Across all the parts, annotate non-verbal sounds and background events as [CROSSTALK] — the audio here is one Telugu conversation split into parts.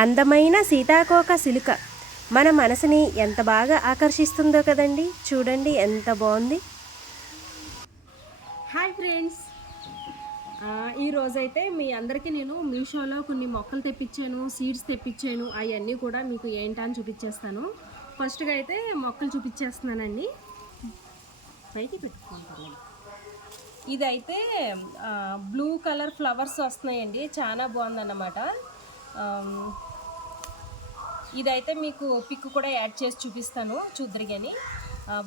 అందమైన సీతాకోక సిలుక. మన మనసుని ఎంత బాగా ఆకర్షిస్తుందో కదండి. చూడండి ఎంత బాగుంది. Hi friends. ఈరోజైతే మీ అందరికీ నేను మీషోలో కొన్ని మొక్కలు తెప్పించాను సీడ్స్ తెప్పించాను అవన్నీ కూడా మీకు ఏంటా అని చూపించేస్తాను. ఫస్ట్గా అయితే మొక్కలు చూపించేస్తున్నానండి. పైకి పెట్టుకుంటాను. ఇదైతే బ్లూ కలర్ ఫ్లవర్స్ వస్తున్నాయండి. చాలా బాగుందన్నమాట. ఇదైతే మీకు పిక్ కూడా యాడ్ చేసి చూపిస్తాను చూద్దరు కానీ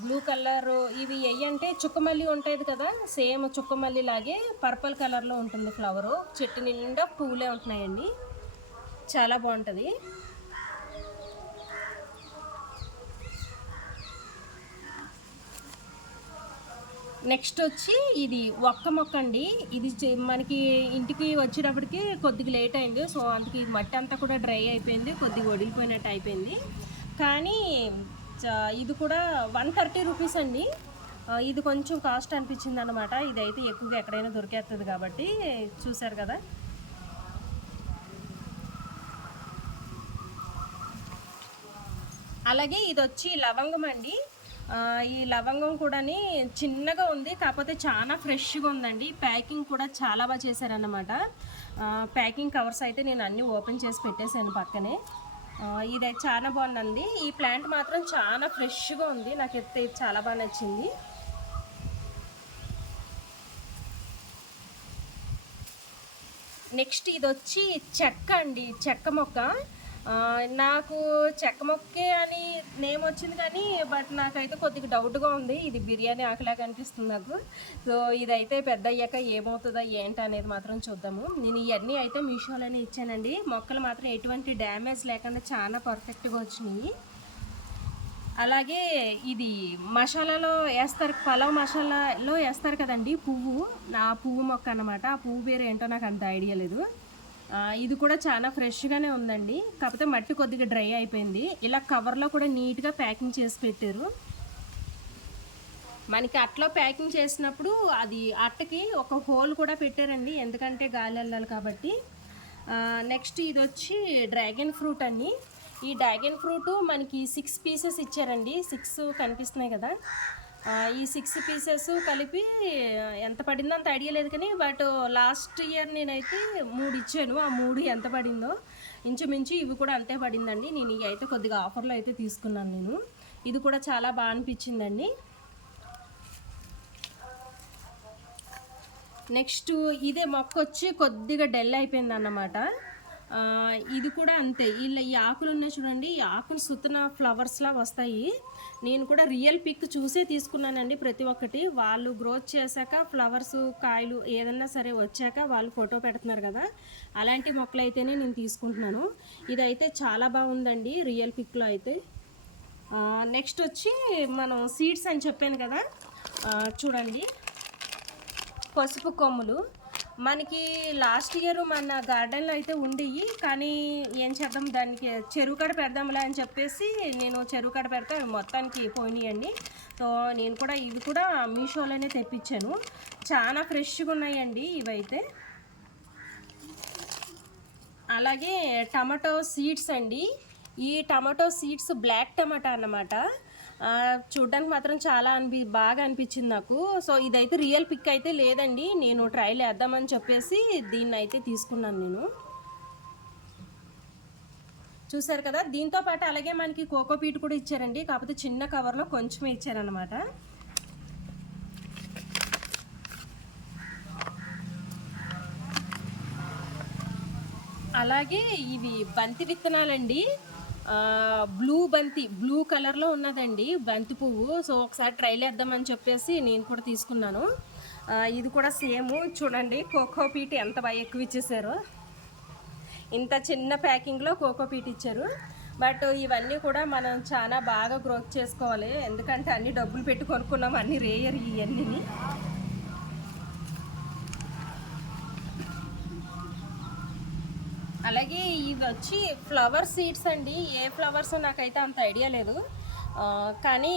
బ్లూ కలర్ ఇవి ఎయ్యి అంటే చుక్కమల్లి ఉంటుంది కదా సేమ్ చుక్కమల్లి లాగే పర్పల్ కలర్లో ఉంటుంది ఫ్లవరు. చెట్టు నిండా పువ్వులే ఉంటున్నాయండి. చాలా బాగుంటుంది. నెక్స్ట్ వచ్చి ఇది ఒక్క మొక్క అండి. ఇది చే- మనకి ఇంటికి వచ్చేటప్పటికి కొద్దిగా లేట్ అయింది. సో అందుకే ఇది మట్టి అంతా కూడా డ్రై అయిపోయింది. కొద్దిగా ఒడిగిపోయినట్టు అయిపోయింది. కానీ చ- ఇది కూడా వన్ థర్టీ రూపీస్ అండి. ఇది కొంచెం కాస్ట్ అనిపించింది అనమాట ఇదైతే ఎక్కువగా ఎక్కడైనా దొరికేస్తుంది కాబట్టి చూసారు కదా. అలాగే ఇది వచ్చి లవంగం అండి. ఈ లవంగం కూడాని చిన్నగా ఉంది కాకపోతే చాలా ఫ్రెష్గా ఉందండి. ప్యాకింగ్ కూడా చాలా బాగా చేశారన్నమాట. ప్యాకింగ్ కవర్స్ అయితే నేను అన్నీ ఓపెన్ చేసి పెట్టేశాను పక్కనే. ఇది చాలా బాగుందండి. ఈ ప్లాంట్ మాత్రం చాలా ఫ్రెష్గా ఉంది. నాకు ఇది చాలా బాగా నచ్చింది. నెక్స్ట్ ఇది వచ్చి చెక్క అండి చెక్క మొక్క. నాకు చెక్క మొక్కే అని నేమ్ వచ్చింది కానీ బట్ నాకైతే కొద్దిగా డౌట్గా ఉంది. ఇది బిర్యానీ ఆకలాగా అనిపిస్తుంది నాకు. సో ఇదైతే పెద్ద అయ్యాక ఏమవుతుందా ఏంటి అనేది మాత్రం చూద్దాము. నేను ఇవన్నీ అయితే మీషోలోనే ఇచ్చానండి. మొక్కలు మాత్రం ఎటువంటి డ్యామేజ్ లేకుండా చాలా పర్ఫెక్ట్గా వచ్చినాయి. అలాగే ఇది మసాలాలో వేస్తారు పలావ్ మసాలాలో వేస్తారు కదండి పువ్వు. నా పువ్వు మొక్క అనమాట ఆ పువ్వు పేరు ఏంటో నాకు అంత ఐడియా లేదు. ఇది కూడా చాలా ఫ్రెష్గానే ఉందండి. కాకపోతే మట్టి కొద్దిగా డ్రై అయిపోయింది. ఇలా కవర్లో కూడా నీట్గా ప్యాకింగ్ చేసి పెట్టారు. మనకి అట్లో ప్యాకింగ్ చేసినప్పుడు అది అట్టకి ఒక హోల్ కూడా పెట్టారండి. ఎందుకంటే గాలి వెళ్ళాలి కాబట్టి. నెక్స్ట్ ఇది వచ్చి డ్రాగన్ ఫ్రూట్ అండి. ఈ డ్రాగన్ ఫ్రూట్ మనకి సిక్స్ పీసెస్ ఇచ్చారండి. సిక్స్ కనిపిస్తున్నాయి కదా. ఈ సిక్స్ పీసెస్ కలిపి ఎంత పడిందో అంత ఐడియా లేదు కానీ బట్ లాస్ట్ ఇయర్ నేనైతే మూడు ఇచ్చాను. ఆ మూడు ఎంత పడిందో ఇంచుమించు ఇవి కూడా అంతే పడిందండి. నేను ఇవి అయితే కొద్దిగా ఆఫర్లో అయితే తీసుకున్నాను నేను. ఇది కూడా చాలా బాగా అనిపించిందండి. నెక్స్ట్ ఇదే మొక్క వచ్చి కొద్దిగా డెల్ అయిపోయింది అన్నమాట ఇది కూడా అంతే. ఇలా ఈ ఆకులు ఉన్నాయి చూడండి. ఈ ఆకులు సుత్తన ఫ్లవర్స్లా వస్తాయి. నేను కూడా రియల్ పిక్ చూసే తీసుకున్నానండి ప్రతి ఒక్కటి. వాళ్ళు గ్రోత్ చేశాక ఫ్లవర్స్ కాయలు ఏదన్నా సరే వచ్చాక వాళ్ళు ఫోటో పెడుతున్నారు కదా అలాంటి మొక్కలు అయితేనే నేను తీసుకుంటున్నాను. ఇదైతే చాలా బాగుందండి రియల్ పిక్లో అయితే. నెక్స్ట్ వచ్చి మనం సీడ్స్ అని చెప్పాను కదా చూడండి. పసుపు కొమ్ములు. మనకి లాస్ట్ ఇయర్ మన గార్డెన్లో అయితే ఉండేవి కానీ ఏం చేద్దాం దానికి చెరువు కడ పెడదాంలే అని చెప్పేసి నేను చెరువు కడ పెడితే అవి మొత్తానికి పోయినాయండి సో నేను కూడా ఇవి కూడా మీషోలోనే తెప్పించాను. చాలా ఫ్రెష్గా ఉన్నాయండి ఇవైతే. అలాగే టమాటో సీడ్స్ అండి. ఈ టమాటో సీడ్స్ బ్లాక్ టమాటా అన్నమాట. చూడ్డానికి మాత్రం చాలా అనిపి బాగా అనిపించింది నాకు. సో ఇదైతే రియల్ పిక్ అయితే లేదండి. నేను ట్రైల్ వేద్దామని చెప్పేసి దీన్ని అయితే తీసుకున్నాను నేను. చూసారు కదా? దీంతో పాటు అలాగే మనకి కోకోపీట్ కూడా ఇచ్చారండి. కాకపోతే చిన్న కవర్లో కొంచెమే ఇచ్చారనమాట అలాగే ఇవి బంతి విత్తనాలండి. బ్లూ బంతి బ్లూ కలర్లో ఉన్నదండి బంతి పువ్వు. సో ఒకసారి ట్రైల్ వేద్దామని చెప్పేసి నేను కూడా తీసుకున్నాను. ఇది కూడా సేమ్ చూడండి కోకో పీట్ ఎంత బాగా ఎక్కువ ఇచ్చేసారో. ఇంత చిన్న ప్యాకింగ్లో కోకో పీట్ ఇచ్చారు. బట్ ఇవన్నీ కూడా మనం చాలా బాగా గ్రోత్ చేసుకోవాలి. ఎందుకంటే అన్ని డబ్బులు పెట్టి కొనుక్కున్నాం అన్ని రేయర్ ఇవన్నీ అలాగే ఇవి వచ్చి ఫ్లవర్ సీడ్స్ అండి. ఏ ఫ్లవర్స్ నాకైతే అంత ఐడియా లేదు. కానీ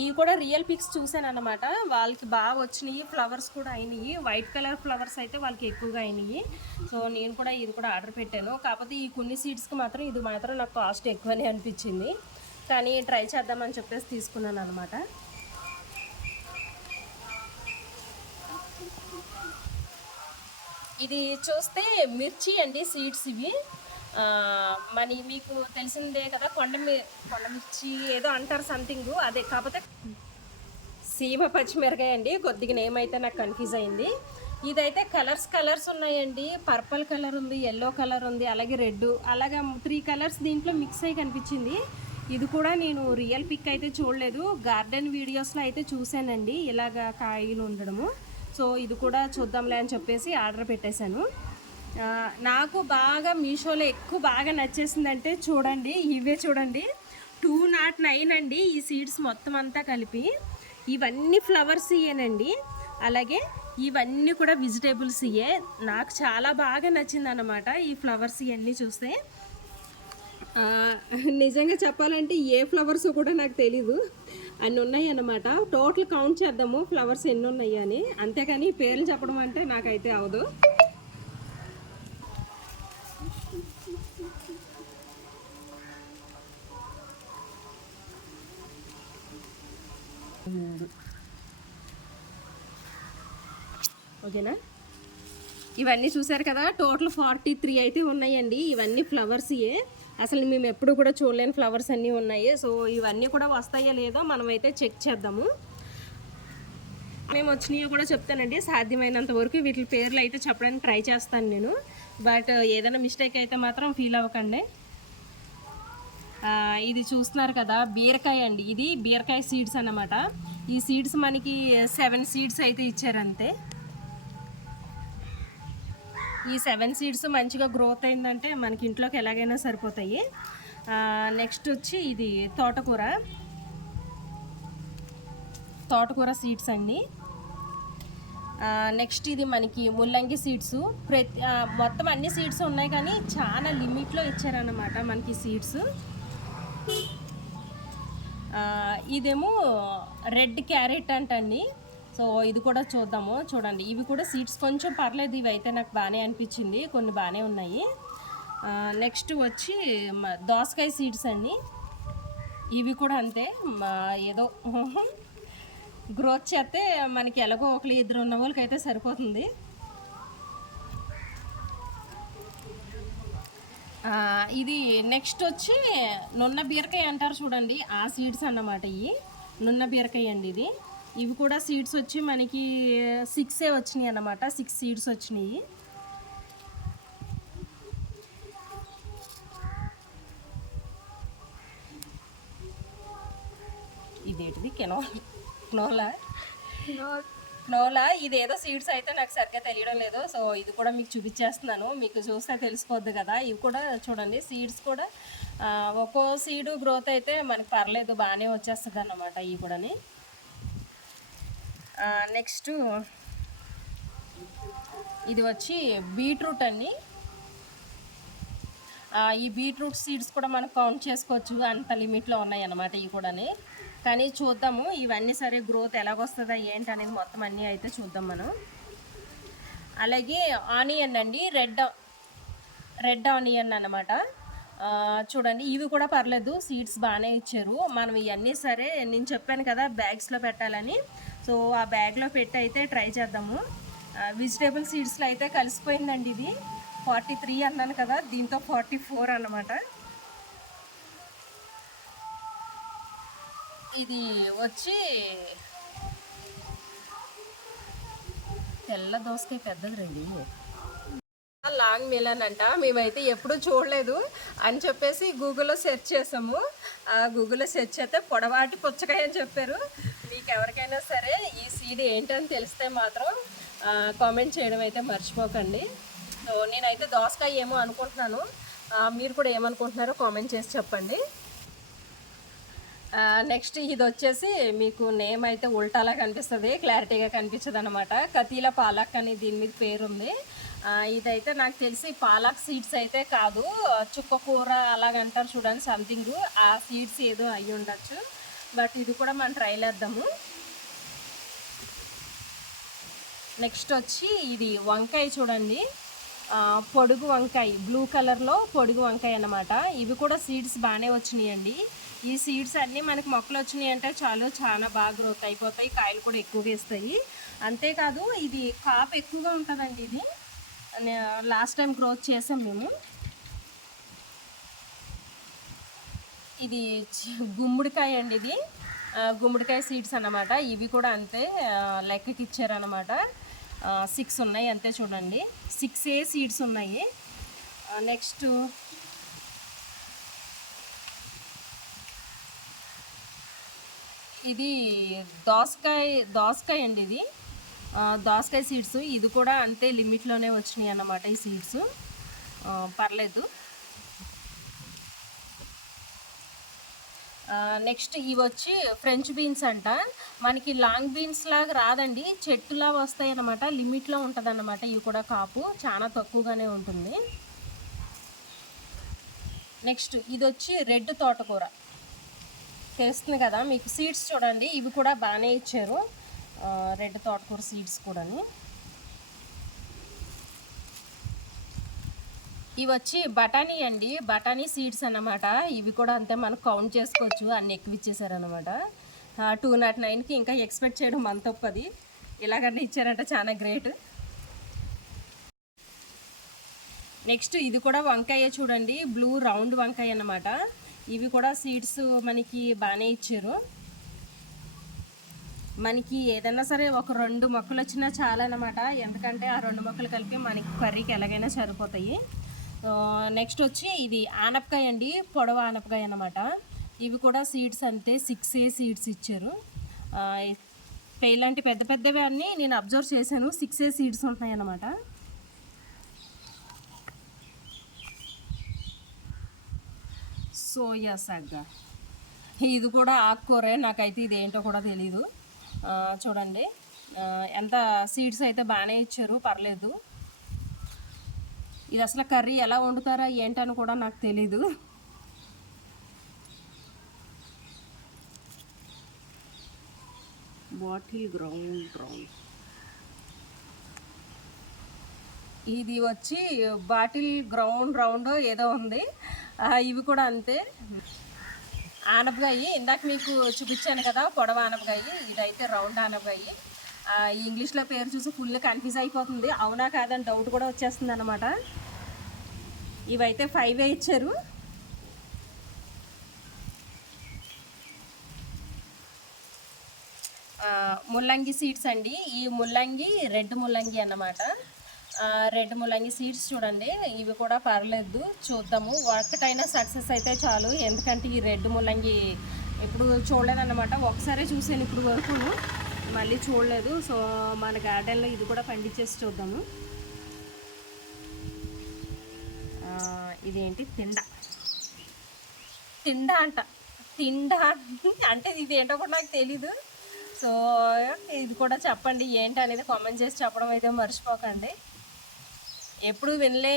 ఇవి కూడా రియల్ పిక్స్ చూశాను అనమాట వాళ్ళకి బాగా వచ్చినాయి. ఫ్లవర్స్ కూడా అయినాయి. వైట్ కలర్ ఫ్లవర్స్ అయితే వాళ్ళకి ఎక్కువగా అయినాయి. సో నేను కూడా ఇది కూడా ఆర్డర్ పెట్టాను. కాకపోతే ఈ కొన్ని సీడ్స్కి మాత్రం ఇది మాత్రం నాకు కాస్ట్ ఎక్కువనే అనిపించింది. కానీ ట్రై చేద్దామని చెప్పేసి తీసుకున్నాను అనమాట ఇది చూస్తే మిర్చి అండి సీడ్స్ ఇవి. ఆ, మరి మీకు తెలిసిందే కదా కొండ మీ కొండ మిర్చి ఏదో అంటారు సంథింగ్ అదే కాకపోతే సీమ పచ్చిమిరకాయ అండి కొద్దిగా నేమ్ అయితే నాకు కన్ఫ్యూజ్ అయింది. ఇదైతే కలర్స్ కలర్స్ ఉన్నాయండి. పర్పుల్ కలర్ ఉంది ఎల్లో కలర్ ఉంది అలాగే రెడ్. అలాగే త్రీ కలర్స్ దీంట్లో మిక్స్ అయ్యి కనిపించింది. ఇది కూడా నేను రియల్ పిక్ అయితే చూడలేదు. గార్డెన్ వీడియోస్లో అయితే చూశానండి ఇలాగా కాయలు ఉండడము. సో ఇది కూడా చూద్దాంలే అని చెప్పేసి ఆర్డర్ పెట్టేశాను. నాకు బాగా మీషోలో ఎక్కువ బాగా నచ్చేసిందంటే చూడండి ఇవే చూడండి. టూ నాట్ నైన్ అండి ఈ సీడ్స్ మొత్తం అంతా కలిపి. ఇవన్నీ ఫ్లవర్స్ ఇయేనండి. అలాగే ఇవన్నీ కూడా వెజిటేబుల్స్ ఇయే. నాకు చాలా బాగా నచ్చింది అన్నమాట ఈ ఫ్లవర్స్ ఇవన్నీ చూస్తే. నిజంగా చెప్పాలంటే ఏ ఫ్లవర్స్ కూడా నాకు తెలీదు. అన్ని ఉన్నాయి అన్నమాట. టోటల్ కౌంట్ చేద్దాము. ఫ్లవర్స్ ఎన్ని ఉన్నాయి అని. అంతేకాని పేర్లు చెప్పడం అంటే నాకైతే అవదు. ఓకేనా? ఇవన్నీ చూసారు కదా? టోటల్ ఫార్టీ త్రీ అయితే ఉన్నాయండి. ఇవన్నీ ఫ్లవర్స్ ఏ. అసలు మేము ఎప్పుడు కూడా చూడలేని ఫ్లవర్స్ అన్నీ ఉన్నాయి. సో ఇవన్నీ కూడా వస్తాయో లేదో మనమైతే చెక్ చేద్దాము. మేము వచ్చినాయో కూడా చెప్తానండి. సాధ్యమైనంత వరకు వీటి పేర్లు అయితే చెప్పడానికి ట్రై చేస్తాను నేను. బట్ ఏదైనా మిస్టేక్ అయితే మాత్రం ఫీల్ అవ్వకండి. ఇది చూస్తున్నారు కదా బీరకాయ అండి ఇది. బీరకాయ సీడ్స్ అన్నమాట. ఈ సీడ్స్ మనకి సెవెన్ సీడ్స్ అయితే ఇచ్చారంతే ఈ సెవెన్ సీడ్స్ మంచిగా గ్రోత్ అయిందంటే మనకి ఇంట్లోకి ఎలాగైనా సరిపోతాయి. నెక్స్ట్ వచ్చి ఇది తోటకూర. తోటకూర సీడ్స్ అండి. నెక్స్ట్ ఇది మనకి ముల్లంగి సీడ్స్. ప్రతి మొత్తం అన్ని సీడ్స్ ఉన్నాయి కానీ చాలా లిమిట్లో ఇచ్చారన్నమాట మనకి సీడ్స్. ఇదేమో రెడ్ క్యారెట్ అంటండి. సో ఇది కూడా చూద్దాము. చూడండి ఇవి కూడా సీడ్స్ కొంచెం పర్లేదు ఇవి అయితే నాకు బాగానే అనిపించింది. కొన్ని బాగానే ఉన్నాయి. నెక్స్ట్ వచ్చి దోసకాయ సీడ్స్ అండి. ఇవి కూడా అంతే. మా ఏదో [LAUGHS] గ్రోత్ చేస్తే మనకి ఎలాగో ఒకళ్ళు ఇద్దరు ఉన్న వాళ్ళకైతే సరిపోతుంది. ఇది నెక్స్ట్ వచ్చి నున్న బీరకాయ అంటారు చూడండి. ఆ సీడ్స్ అన్నమాట ఇవి. నున్న బీరకాయ అండి ఇది. ఇవి కూడా సీడ్స్ వచ్చి మనకి eh, సిక్సే వచ్చినాయి అన్నమాట. సిక్స్ సీడ్స్ వచ్చినాయి. ఇదేంటిది? కెనో క్నోలా? క్నోలా? ఇదేదో సీడ్స్ అయితే నాకు సరిగ్గా తెలియడం లేదు. సో ఇది కూడా మీకు చూపించేస్తున్నాను. మీకు చూస్తే తెలిసిపోద్ది కదా. ఇవి కూడా చూడండి. సీడ్స్ కూడా ah, ఒక్కో సీడు గ్రోత్ అయితే మనకి పర్లేదు. బాగానే వచ్చేస్తుంది అన్నమాట ఇవి కూడాని. నెక్స్ట్ ఇది వచ్చి బీట్రూట్ అండి. ఈ బీట్రూట్ సీడ్స్ కూడా మనం కౌంట్ చేసుకోవచ్చు అంత లిమిట్లో ఉన్నాయి అన్నమాట ఇవి కూడాని. కానీ చూద్దాము ఇవన్నీ సరే గ్రోత్ ఎలాగొస్తుందా ఏంటి అనేది మొత్తం అన్నీ అయితే చూద్దాం మనం. అలాగే ఆనియన్ అండి రెడ్ రెడ్ ఆనియన్ అన్నమాట. చూడండి ఇవి కూడా పర్లేదు సీడ్స్ బాగానే ఇచ్చారు. మనం ఇవన్నీ సరే నేను చెప్పాను కదా బ్యాగ్స్లో పెట్టాలని. సో ఆ బ్యాగ్లో పెట్టి అయితే ట్రై చేద్దాము. వెజిటేబుల్ సీడ్స్లో అయితే కలిసిపోయిందండి ఇది. ఫార్టీ త్రీ అన్నాను కదా దీంతో ఫార్టీ ఫోర్ అన్నమాట. ఇది వచ్చి తెల్ల దోసకాయ పెద్దది రండి లాంగ్ మిలన్ అంట మేమైతే ఎప్పుడూ చూడలేదు అని చెప్పేసి గూగుల్లో సెర్చ్ చేసాము. గూగుల్లో సెర్చ్ చేస్తే పొడవాటి పుచ్చకాయ అని చెప్పారు. మీకు ఎవరికైనా సరే ఈ సీడ్ ఏంటని తెలిస్తే మాత్రం కామెంట్ చేయడం అయితే మర్చిపోకండి. సో నేనైతే దోసకాయ ఏమో అనుకుంటున్నాను. మీరు కూడా ఏమనుకుంటున్నారో కామెంట్ చేసి చెప్పండి. నెక్స్ట్ ఇది వచ్చేసి మీకు నేమ్ అయితే ఉల్టాలా కనిపిస్తుంది క్లారిటీగా కనిపించదు అనమాట కతీల పాలక్ అని దీని మీద పేరు ఉంది ఇదైతే నాకు తెలిసి పాలక్ సీడ్స్ అయితే కాదు. చుక్క కూర అలాగంటారు చూడండి సంథింగ్ ఆ సీడ్స్ ఏదో అయి ఉండొచ్చు. బట్ ఇది కూడా మనం ట్రై వేద్దాము నెక్స్ట్ వచ్చి ఇది వంకాయ చూడండి. పొడుగు వంకాయ బ్లూ కలర్లో పొడుగు వంకాయ అన్నమాట. ఇవి కూడా సీడ్స్ బాగానే వచ్చినాయండి. ఈ సీడ్స్ అన్నీ మనకి మొక్కలు వచ్చినాయి అంటే చాలు చాలా బాగా గ్రోత్ అయిపోతాయి. కాయలు కూడా ఎక్కువగా ఇస్తాయి అంతేకాదు ఇది కాపు ఎక్కువగా ఉంటుందండి ఇది. లాస్ట్ టైం గ్రోత్ చేసాం మేము. ఇది గుమ్మడికాయ అండి ఇది. గుమ్మడికాయ సీడ్స్ అన్నమాట. ఇవి కూడా అంతే లెక్కకి ఇచ్చారనమాట సిక్స్ ఉన్నాయి అంతే చూడండి. సిక్స్ ఏ సీడ్స్ ఉన్నాయి. నెక్స్ట్ ఇది దోసకాయ దోసకాయ అండి ఇది. దోసకాయ సీడ్స్ ఇది కూడా అంతే లిమిట్లోనే వచ్చినాయి అన్నమాట ఈ సీడ్స్. పర్లేదు. నెక్స్ట్ ఇవి వచ్చి ఫ్రెంచ్ బీన్స్ అంట. మనకి లాంగ్ బీన్స్ లాగా రాదండి. చెట్టులా వస్తాయి అన్నమాట. లిమిట్లో ఉంటుంది అన్నమాట ఇవి కూడా కాపు. చాలా తక్కువగానే ఉంటుంది. నెక్స్ట్ ఇది వచ్చి రెడ్ తోటకూర. తెలుస్తుంది కదా మీకు సీడ్స్ చూడండి. ఇవి కూడా బాగానే ఇచ్చారు. రెడ్ తోటకూర సీడ్స్ కూడాని. ఇవి వచ్చి బఠానీ అండి. బఠానీ సీడ్స్ అన్నమాట. ఇవి కూడా అంతే మనం కౌంట్ చేసుకోవచ్చు. అన్ని ఎక్కువ ఇచ్చేసారనమాట టూ నాట్ నైన్కి ఇంకా ఎక్స్పెక్ట్ చేయడం మన తప్పది. ఇలాగన్నీ ఇచ్చారంటే చాలా గ్రేట్. నెక్స్ట్ ఇది కూడా వంకాయ చూడండి. బ్లూ రౌండ్ వంకాయ అన్నమాట. ఇవి కూడా సీడ్స్ మనకి బాగానే ఇచ్చారు. మనకి ఏదైనా సరే ఒక రెండు మొక్కలు వచ్చినా చాలన్నమాట. అనమాట ఎందుకంటే ఆ రెండు మొక్కలు కలిపి మనకి కర్రీకి ఎలాగైనా సరిపోతాయి. నెక్స్ట్ వచ్చి ఇది ఆనపకాయ అండి పొడవ ఆనపకాయ అనమాట ఇవి కూడా సీడ్స్ అంతే సిక్స్ ఏ సీడ్స్ ఇచ్చారు. ఇలాంటి పెద్ద పెద్దవి అన్నీ నేను అబ్జర్వ్ చేశాను సిక్స్ ఏ సీడ్స్ ఉంటున్నాయి అన్నమాట. సోయా సగ్గ. ఇది కూడా ఆకుకూరే నాకైతే ఇది ఏంటో కూడా తెలీదు. చూడండి. ఎంత సీడ్స్ అయితే బాగానే ఇచ్చారు పర్లేదు. ఇది అసలు కర్రీ ఎలా వండుతారా ఏంటని కూడా నాకు తెలీదు. Bottle gourd gourd. ఇది వచ్చి బాటిల్ గ్రౌండ్ రౌండ్ ఏదో ఉంది. ఇవి కూడా అంతే. ఆనపకాయ ఇందాక మీకు చూపించాను కదా పొడవ ఆనపకాయ ఇదైతే రౌండ్ ఆనపకాయ. ఇంగ్లీష్లో పేరు చూసి ఫుల్ కన్ఫ్యూజ్ అయిపోతుంది. అవునా కాదని డౌట్ కూడా వచ్చేస్తుంది అనమాట ఇవైతే ఫైవ్ ఇచ్చారు. ముల్లంగి సీడ్స్ అండి. ఈ ముల్లంగి రెడ్ ముల్లంగి అన్నమాట. రెడ్ ములంగి సీడ్స్ చూడండి. ఇవి కూడా పర్లేదు చూద్దాము. ఒక్కటైనా సక్సెస్ అయితే చాలు. ఎందుకంటే ఈ రెడ్ ములంగి ఇప్పుడు చూడలేదన్నమాట. ఒకసారి చూసాను ఇప్పుడు వరకు. మళ్ళీ చూడలేదు. సో మన గార్డెన్లో ఇది కూడా పండించేసి చూద్దాము. ఇదేంటి? తిండ. తిండ అంట. తిండ అంటే ఇది ఏంటో కూడా నాకు తెలీదు. సో ఇది కూడా చెప్పండి. ఏంటి అనేది కామెంట్ చేసి చెప్పడం అయితే మర్చిపోకండి. ఎప్పుడు వినలే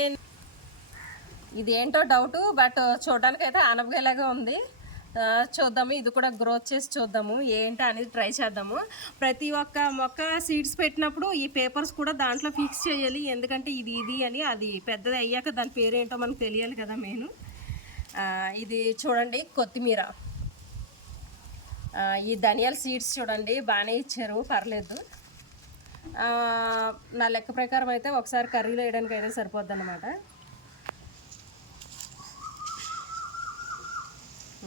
ఇది ఏంటో డౌట్ బట్ చూడడానికి అయితే ఆనపకాయలాగా ఉంది. చూద్దాము. ఇది కూడా గ్రోత్ చేసి చూద్దాము. ఏంటి అనేది ట్రై చేద్దాము. ప్రతి ఒక్క మొక్క సీడ్స్ పెట్టినప్పుడు ఈ పేపర్స్ కూడా దాంట్లో ఫిక్స్ చేయాలి. ఎందుకంటే ఇది ఇది అని అది పెద్దది అయ్యాక దాని పేరు ఏంటో మనకు తెలియాలి కదా మెయిన్. ఇది చూడండి కొత్తిమీర. ఈ ధనియాల సీడ్స్ చూడండి బాగానే ఇచ్చారు. పర్లేదు. నా లెక్క ప్రకారం అయితే ఒకసారి కర్రీలో వేయడానికి అయితే సరిపోద్ది అనమాట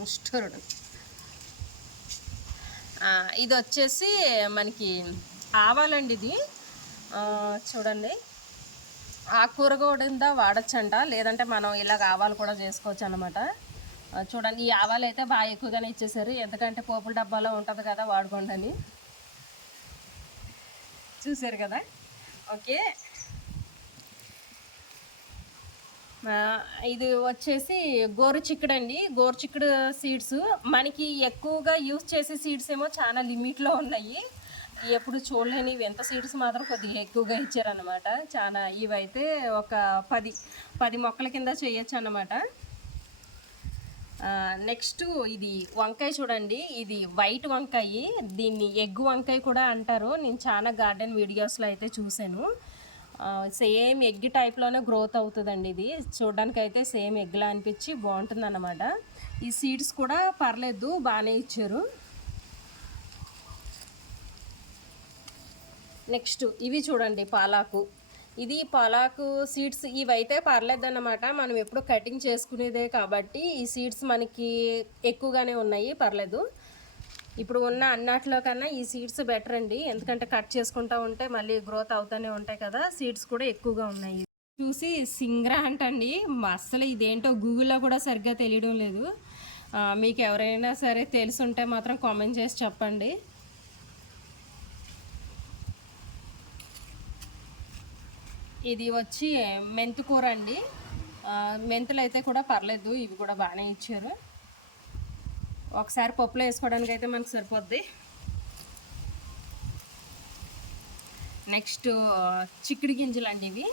ముస్టర్డ్ ఇది వచ్చేసి మనకి ఆవాలండి ఇది. ఆ, చూడండి. కూడా వాడచ్చంట లేదంటే మనం ఇలాగ ఆవాలు కూడా చేసుకోవచ్చు అనమాట చూడండి ఈ ఆవాలు అయితే బాగా ఎక్కువగానే ఇచ్చేసారు ఎందుకంటే పోపుల డబ్బాలో ఉంటుంది కదా వాడుకోండి అని. చూసారు కదా? ఓకే. ఇది వచ్చేసి గోరు చిక్కుడు అండి. గోరు చిక్కుడు సీడ్స్. మనకి ఎక్కువగా యూజ్ చేసే సీడ్స్ ఏమో చాలా లిమిట్లో ఉన్నాయి. ఎప్పుడు చూడలేని ఇవి. ఎంత సీడ్స్ మాత్రం కొద్దిగా ఎక్కువగా ఇచ్చారనమాట చాలా ఇవైతే ఒక పది పది మొక్కల కింద చేయొచ్చు అన్నమాట నెక్స్ట్ ఇది వంకాయ చూడండి. ఇది వైట్ వంకాయ. దీన్ని ఎగ్ వంకాయ కూడా అంటారు. నేను చాలా గార్డెన్ వీడియోస్లో అయితే చూశాను. సేమ్ ఎగ్ టైప్లోనే గ్రోత్ అవుతుందండి ఇది. చూడడానికి అయితే సేమ్ ఎగ్లా అనిపించి బాగుంటుంది అన్నమాట ఈ సీడ్స్ కూడా పర్లేదు బాగానే ఇచ్చారు. నెక్స్ట్ ఇవి చూడండి పాలాకు. ఇది పలాకు సీడ్స్ ఇవైతే పర్లేదన్నమాట. మనం ఎప్పుడు కటింగ్ చేసుకునేదే కాబట్టి ఈ సీడ్స్ మనకి ఎక్కువగానే ఉన్నాయి పర్లేదు. ఇప్పుడు ఉన్న అన్నట్లో కన్నా ఈ సీడ్స్ బెటర్ అండి. ఎందుకంటే కట్ చేసుకుంటా ఉంటే మళ్ళీ గ్రోత్ అవుతూనే ఉంటాయి కదా సీడ్స్ కూడా ఎక్కువగా ఉన్నాయి. చూసి సింగ్రా అంటండి. అసలు ఇదేంటో గూగుల్లో కూడా సరిగ్గా తెలియడం లేదు. మీకు ఎవరైనా సరే తెలిసి ఉంటే మాత్రం కామెంట్ చేసి చెప్పండి. ఇది వచ్చి మెంతుకూర అండి. మెంతులు అయితే కూడా పర్లేదు ఇవి కూడా బాగానే ఇచ్చారు. ఒకసారి పప్పులో వేసుకోవడానికి అయితే మనకు సరిపోద్ది. నెక్స్ట్ చిక్కుడు గింజలు అండి ఇవి.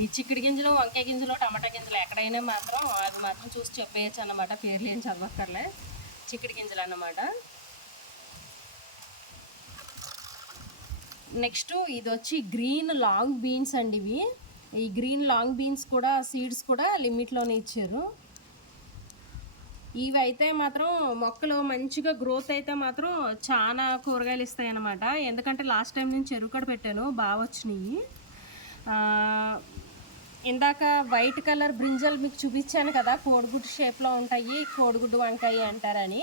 ఈ చిక్కుడు గింజలు వంకాయ గింజలు టమాటా గింజలు ఎక్కడైనా మాత్రం అది మాత్రం చూసి చెప్పేయచ్చు అన్నమాట. పేర్లు ఏం చదవక్కర్లే. చిక్కుడు గింజలు అన్నమాట. నెక్స్ట్ ఇది వచ్చి గ్రీన్ లాంగ్ బీన్స్ అండి ఇవి. ఈ గ్రీన్ లాంగ్ బీన్స్ కూడా సీడ్స్ కూడా లిమిట్లోనే ఇచ్చారు. ఇవి అయితే మాత్రం మొక్కలు మంచిగా గ్రోత్ అయితే మాత్రం చాలా కూరగాయలు ఇస్తాయి అన్నమాట ఎందుకంటే లాస్ట్ టైం నేను చెరుకడ పెట్టాను బాగా వచ్చినాయి. ఇందాక వైట్ కలర్ బ్రింజల్ మీకు చూపించాను కదా కోడిగుడ్డు షేప్లో ఉంటాయి కోడిగుడ్డు వంకాయ అంటారని.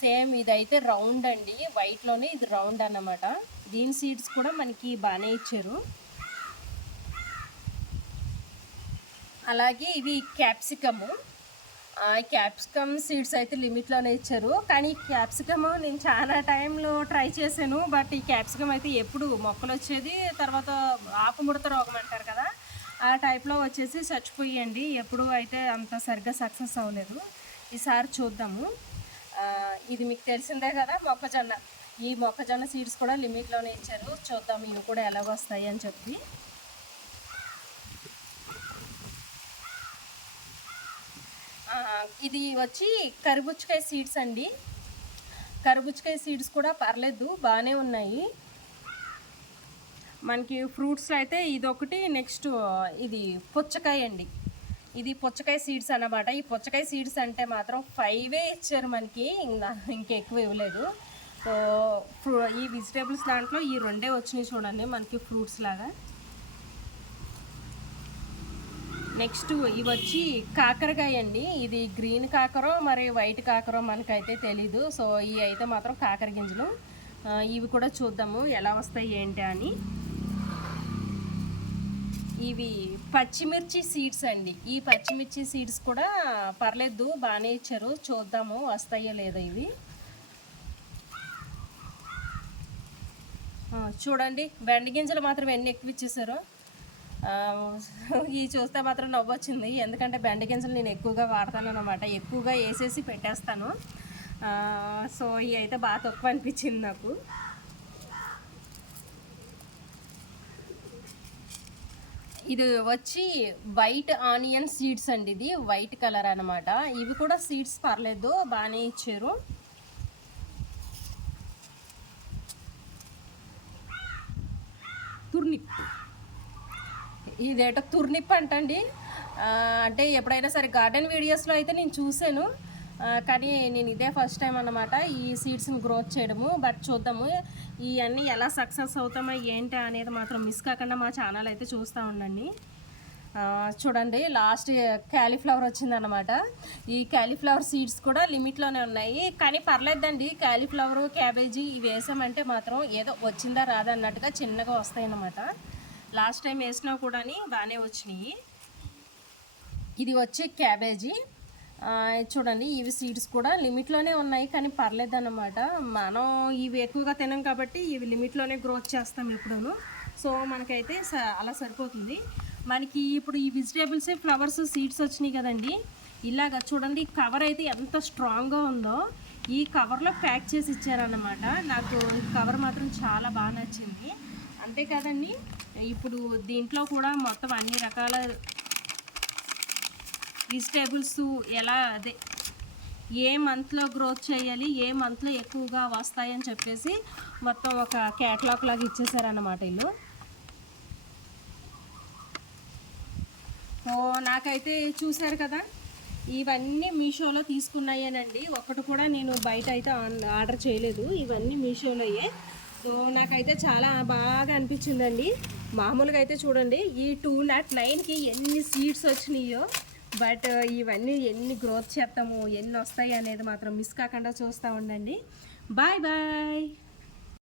సేమ్ ఇదైతే రౌండ్ అండి వైట్లోనే ఇది రౌండ్ అన్నమాట. దీని సీడ్స్ కూడా మనకి బాగానే ఇచ్చారు. అలాగే ఇవి క్యాప్సికము. క్యాప్సికమ్ సీడ్స్ అయితే లిమిట్లోనే ఇచ్చారు. కానీ క్యాప్సికమ్ నేను చాలా టైంలో ట్రై చేశాను. బట్ ఈ క్యాప్సికమ్ అయితే ఎప్పుడు మొక్కలు వచ్చేది తర్వాత ఆకుముడత రోగం అంటారు కదా ఆ టైప్లో వచ్చేసి చచ్చిపోయండి. ఎప్పుడు అయితే అంత సరిగ్గా సక్సెస్ అవ్వలేదు. ఈసారి చూద్దాము. ఇది మీకు తెలిసిందే కదా మొక్కజొన్న. ఈ మొక్కజొన్న సీడ్స్ కూడా లిమిట్లోనే ఇచ్చారు. చూద్దాం ఇవి కూడా ఎలాగొస్తాయి అని చెప్పి. ఇది వచ్చి కరిబుచ్చకాయ సీడ్స్ అండి. కరిబుచ్చకాయ సీడ్స్ కూడా పర్లేదు బాగానే ఉన్నాయి. మనకి ఫ్రూట్స్లో అయితే ఇదొకటి నెక్స్ట్ ఇది పుచ్చకాయ అండి. ఇది పుచ్చకాయ సీడ్స్ అన్నమాట. ఈ పుచ్చకాయ సీడ్స్ అంటే మాత్రం ఫైవే ఇచ్చారు మనకి ఇంకా ఇంకెక్కువ ఇవ్వలేదు. ఈ వెజిటేబుల్స్ దాంట్లో ఈ రెండే వచ్చినాయి చూడండి మనకి ఫ్రూట్స్ లాగా. నెక్స్ట్ ఇవి వచ్చి కాకరకాయ అండి. ఇది గ్రీన్ కాకరో మరి వైట్ కాకరో మనకైతే తెలీదు. సో ఇవి అయితే మాత్రం కాకర గింజలు. ఇవి కూడా చూద్దాము ఎలా వస్తాయి ఏంటి అని. ఇవి పచ్చిమిర్చి సీడ్స్ అండి. ఈ పచ్చిమిర్చి సీడ్స్ కూడా పర్లేదు బాగానే ఇచ్చారు. చూద్దాము వస్తాయో లేదో ఇవి. చూడండి బెండ గింజలు మాత్రం ఎన్ని ఎక్కువ ఇచ్చేసారు. ఇవి చూస్తే మాత్రం నవ్వు వచ్చింది. ఎందుకంటే బెండ గింజలు నేను ఎక్కువగా వాడతాను అనమాట ఎక్కువగా వేసేసి పెట్టేస్తాను. సో ఇవి అయితే బాగా తక్కువ అనిపించింది నాకు. ఇది వచ్చి వైట్ ఆనియన్ సీడ్స్ అండి ఇది. వైట్ కలర్ అనమాట ఇవి కూడా సీడ్స్ పర్లేదు బాగానే ఇచ్చారు. తుర్నిప్. ఇదేటో తుర్నిప్ అంటండి. అంటే ఎప్పుడైనా సరే గార్డెన్ వీడియోస్లో అయితే నేను చూశాను. కానీ నేను ఇదే ఫస్ట్ టైం అన్నమాట ఈ సీడ్స్ని గ్రోత్ చేయడము. బట్ చూద్దాము ఇవన్నీ ఎలా సక్సెస్ అవుతామో ఏంటి అనేది మాత్రం మిస్ కాకుండా మా ఛానల్ అయితే చూస్తూ ఉండండి. చూడండి లాస్ట్ క్యాలీఫ్లవర్ వచ్చిందనమాట ఈ క్యాలీఫ్లవర్ సీడ్స్ కూడా లిమిట్లోనే ఉన్నాయి. కానీ పర్లేదండి క్యాలీఫ్లవర్ క్యాబేజీ ఇవి వేసామంటే మాత్రం ఏదో వచ్చిందా రాదా అన్నట్టుగా చిన్నగా వస్తాయి అన్నమాట లాస్ట్ టైం వేసినా కూడా బాగానే వచ్చినాయి. ఇది వచ్చి క్యాబేజీ చూడండి ఇవి సీడ్స్ కూడా లిమిట్లోనే ఉన్నాయి కానీ పర్లేదు అన్నమాట మనం ఇవి ఎక్కువగా తినాం కాబట్టి ఇవి లిమిట్లోనే గ్రోత్ చేస్తాం ఎప్పుడూ సో మనకైతే స- అలా సరిపోతుంది. మనకి ఇప్పుడు ఈ వెజిటేబుల్స్ ఫ్లవర్స్ సీడ్స్ వచ్చినాయి కదండి. ఇలాగ చూడండి కవర్ అయితే ఎంత స్ట్రాంగ్గా ఉందో ఈ కవర్లో ప్యాక్ చేసి ఇచ్చారన్నమాట. నాకు కవర్ మాత్రం చాలా బాగా నచ్చింది. అంతేకాదండి ఇప్పుడు దీంట్లో కూడా మొత్తం అన్ని రకాల వెజిటేబుల్స్ ఎలా అదే ఏ మంత్లో గ్రోత్ చేయాలి ఏ మంత్లో ఎక్కువగా వస్తాయని చెప్పేసి మొత్తం ఒక క్యాటలాగ్ లాగా ఇచ్చేసారన్నమాట వీళ్ళు. నాకైతే చూశారు కదా ఇవన్నీ మీషోలో తీసుకున్నాయేనండి. ఒకటి కూడా నేను బయట అయితే ఆర్డర్ చేయలేదు. ఇవన్నీ మీషోలోయే. సో నాకైతే చాలా బాగా అనిపించిందండి. మామూలుగా అయితే చూడండి ఈ టూ నాట్ నైన్కి ఎన్ని సీడ్స్ వచ్చినాయో బట్ ఇవన్నీ ఎన్ని గ్రోత్ చేస్తాము ఎన్ని వస్తాయి అనేది మాత్రం మిస్ కాకుండా చూస్తూ ఉండండి. Bye bye